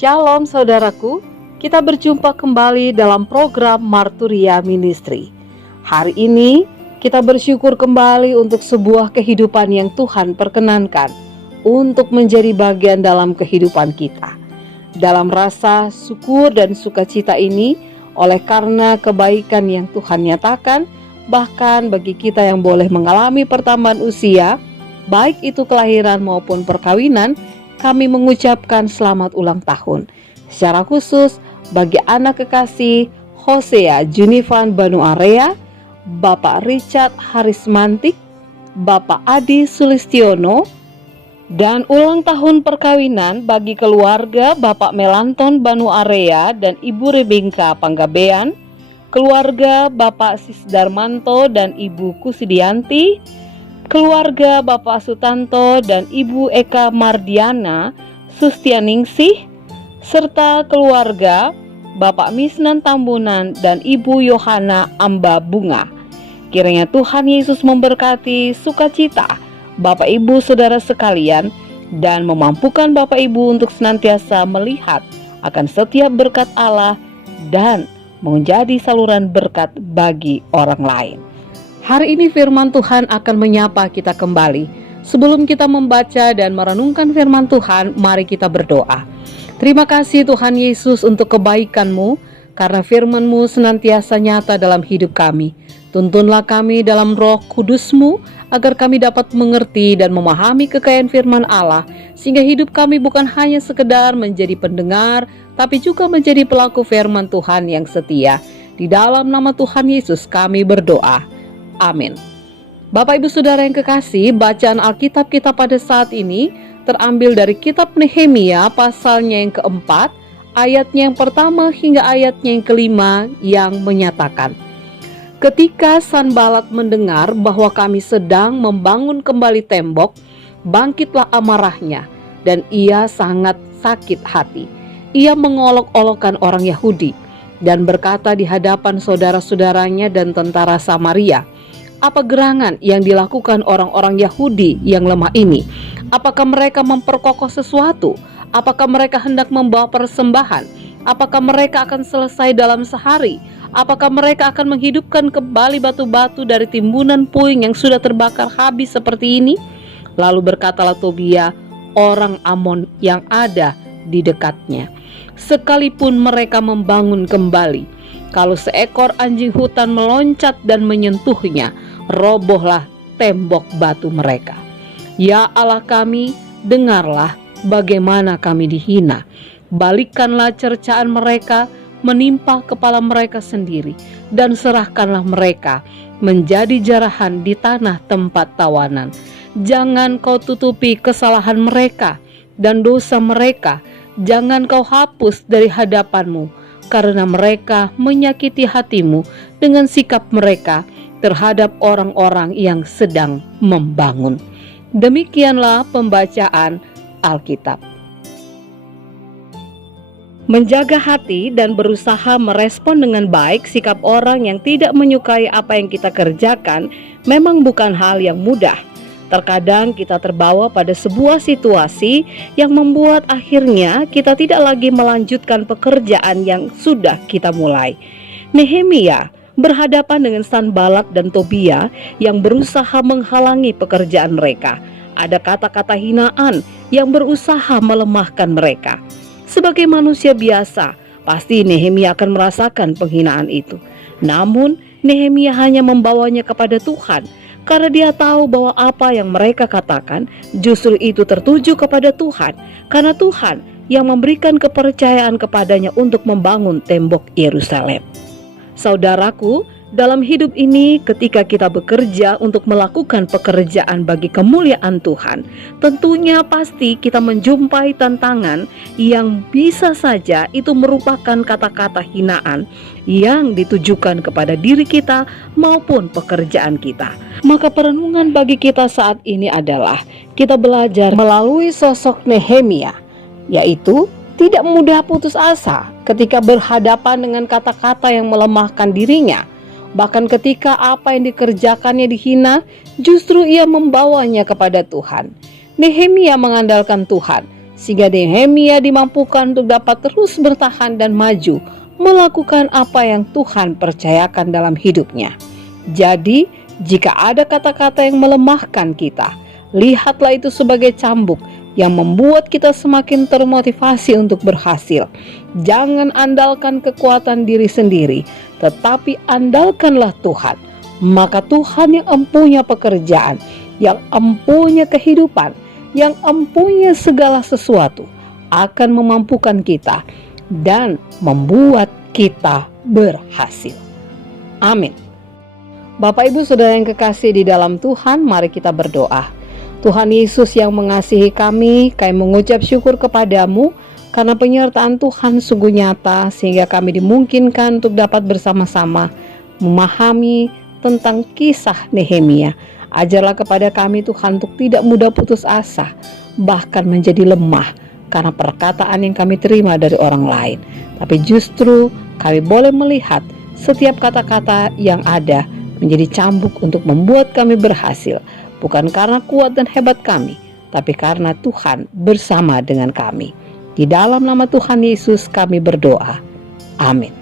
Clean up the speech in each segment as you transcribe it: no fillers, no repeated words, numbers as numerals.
Shalom saudaraku, kita berjumpa kembali dalam program Marturia Ministry. Hari ini kita bersyukur kembali untuk sebuah kehidupan yang Tuhan perkenankan untuk menjadi bagian dalam kehidupan kita. Dalam rasa syukur dan sukacita ini, oleh karena kebaikan yang Tuhan nyatakan, bahkan bagi kita yang boleh mengalami pertambahan usia, baik itu kelahiran maupun perkawinan, kami mengucapkan selamat ulang tahun. Secara khusus bagi anak kekasih Hosea Junivan Banu Area, Bapak Richard Harismantik, Bapak Adi Sulistiono, dan ulang tahun perkawinan bagi keluarga Bapak Melanton Banu Area dan Ibu Rebengka Panggabean, keluarga Bapak Sisdarmanto dan Ibu Kusidianti, keluarga Bapak Sutanto dan Ibu Eka Mardiana Sustianingsih, serta keluarga Bapak Misnan Tambunan dan Ibu Yohana Amba Bunga. Kiranya Tuhan Yesus memberkati sukacita Bapak Ibu saudara sekalian dan memampukan Bapak Ibu untuk senantiasa melihat akan setiap berkat Allah dan menjadi saluran berkat bagi orang lain. Hari ini firman Tuhan akan menyapa kita kembali. Sebelum kita membaca dan merenungkan firman Tuhan, mari kita berdoa. Terima kasih Tuhan Yesus untuk kebaikan-Mu, karena firman-Mu senantiasa nyata dalam hidup kami. Tuntunlah kami dalam Roh Kudus-Mu, agar kami dapat mengerti dan memahami kekayaan firman Allah, sehingga hidup kami bukan hanya sekedar menjadi pendengar, tapi juga menjadi pelaku firman Tuhan yang setia. Di dalam nama Tuhan Yesus kami berdoa. Amin. Bapak Ibu Saudara yang kekasih, bacaan Alkitab kita pada saat ini terambil dari kitab Nehemia pasalnya yang keempat, ayatnya yang pertama hingga ayatnya yang kelima yang menyatakan, ketika Sanbalat mendengar bahwa kami sedang membangun kembali tembok, bangkitlah amarahnya dan ia sangat sakit hati. Ia mengolok-olokkan orang Yahudi dan berkata di hadapan saudara-saudaranya dan tentara Samaria, apa gerangan yang dilakukan orang-orang Yahudi yang lemah ini? Apakah mereka memperkokoh sesuatu? Apakah mereka hendak membawa persembahan? Apakah mereka akan selesai dalam sehari? Apakah mereka akan menghidupkan kembali batu-batu dari timbunan puing yang sudah terbakar habis seperti ini? Lalu berkatalah Tobia, orang Amon yang ada di dekatnya, sekalipun mereka membangun kembali, kalau seekor anjing hutan meloncat dan menyentuhnya, robohlah tembok batu mereka. Ya Allah kami, dengarlah bagaimana kami dihina. Balikkanlah cercaan mereka menimpa kepala mereka sendiri, dan serahkanlah mereka menjadi jarahan di tanah tempat tawanan. Jangan kau tutupi kesalahan mereka dan dosa mereka, jangan kau hapus dari hadapanmu, karena mereka menyakiti hatimu dengan sikap mereka terhadap orang-orang yang sedang membangun. Demikianlah pembacaan Alkitab. Menjaga hati dan berusaha merespon dengan baik sikap orang yang tidak menyukai apa yang kita kerjakan memang bukan hal yang mudah. Terkadang kita terbawa pada sebuah situasi yang membuat akhirnya kita tidak lagi melanjutkan pekerjaan yang sudah kita mulai. Nehemia berhadapan dengan Sanbalat dan Tobia yang berusaha menghalangi pekerjaan mereka. Ada kata-kata hinaan yang berusaha melemahkan mereka. Sebagai manusia biasa, pasti Nehemia akan merasakan penghinaan itu. Namun, Nehemia hanya membawanya kepada Tuhan, karena dia tahu bahwa apa yang mereka katakan justru itu tertuju kepada Tuhan, karena Tuhan yang memberikan kepercayaan kepadanya untuk membangun tembok Yerusalem. Saudaraku, dalam hidup ini ketika kita bekerja untuk melakukan pekerjaan bagi kemuliaan Tuhan, tentunya pasti kita menjumpai tantangan yang bisa saja itu merupakan kata-kata hinaan yang ditujukan kepada diri kita maupun pekerjaan kita. Maka perenungan bagi kita saat ini adalah kita belajar melalui sosok Nehemia, yaitu tidak mudah putus asa ketika berhadapan dengan kata-kata yang melemahkan dirinya. Bahkan ketika apa yang dikerjakannya dihina, justru ia membawanya kepada Tuhan. Nehemia mengandalkan Tuhan, sehingga Nehemia dimampukan untuk dapat terus bertahan dan maju melakukan apa yang Tuhan percayakan dalam hidupnya. Jadi, jika ada kata-kata yang melemahkan kita, lihatlah itu sebagai cambuk yang membuat kita semakin termotivasi untuk berhasil. Jangan andalkan kekuatan diri sendiri, tetapi andalkanlah Tuhan. Maka Tuhan yang empunya pekerjaan, yang empunya kehidupan, yang empunya segala sesuatu akan memampukan kita dan membuat kita berhasil. Amin. Bapak Ibu Saudara yang kekasih di dalam Tuhan, mari kita berdoa. Tuhan Yesus yang mengasihi kami mengucap syukur kepadamu karena penyertaan Tuhan sungguh nyata sehingga kami dimungkinkan untuk dapat bersama-sama memahami tentang kisah Nehemia. Ajarlah kepada kami Tuhan untuk tidak mudah putus asa, bahkan menjadi lemah karena perkataan yang kami terima dari orang lain. Tapi justru kami boleh melihat setiap kata-kata yang ada menjadi cambuk untuk membuat kami berhasil, bukan karena kuat dan hebat kami, tapi karena Tuhan bersama dengan kami. Di dalam nama Tuhan Yesus kami berdoa. Amin.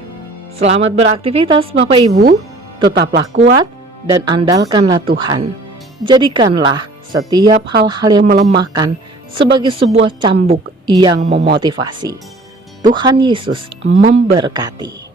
Selamat beraktivitas Bapak Ibu, tetaplah kuat dan andalkanlah Tuhan. Jadikanlah setiap hal-hal yang melemahkan sebagai sebuah cambuk yang memotivasi. Tuhan Yesus memberkati.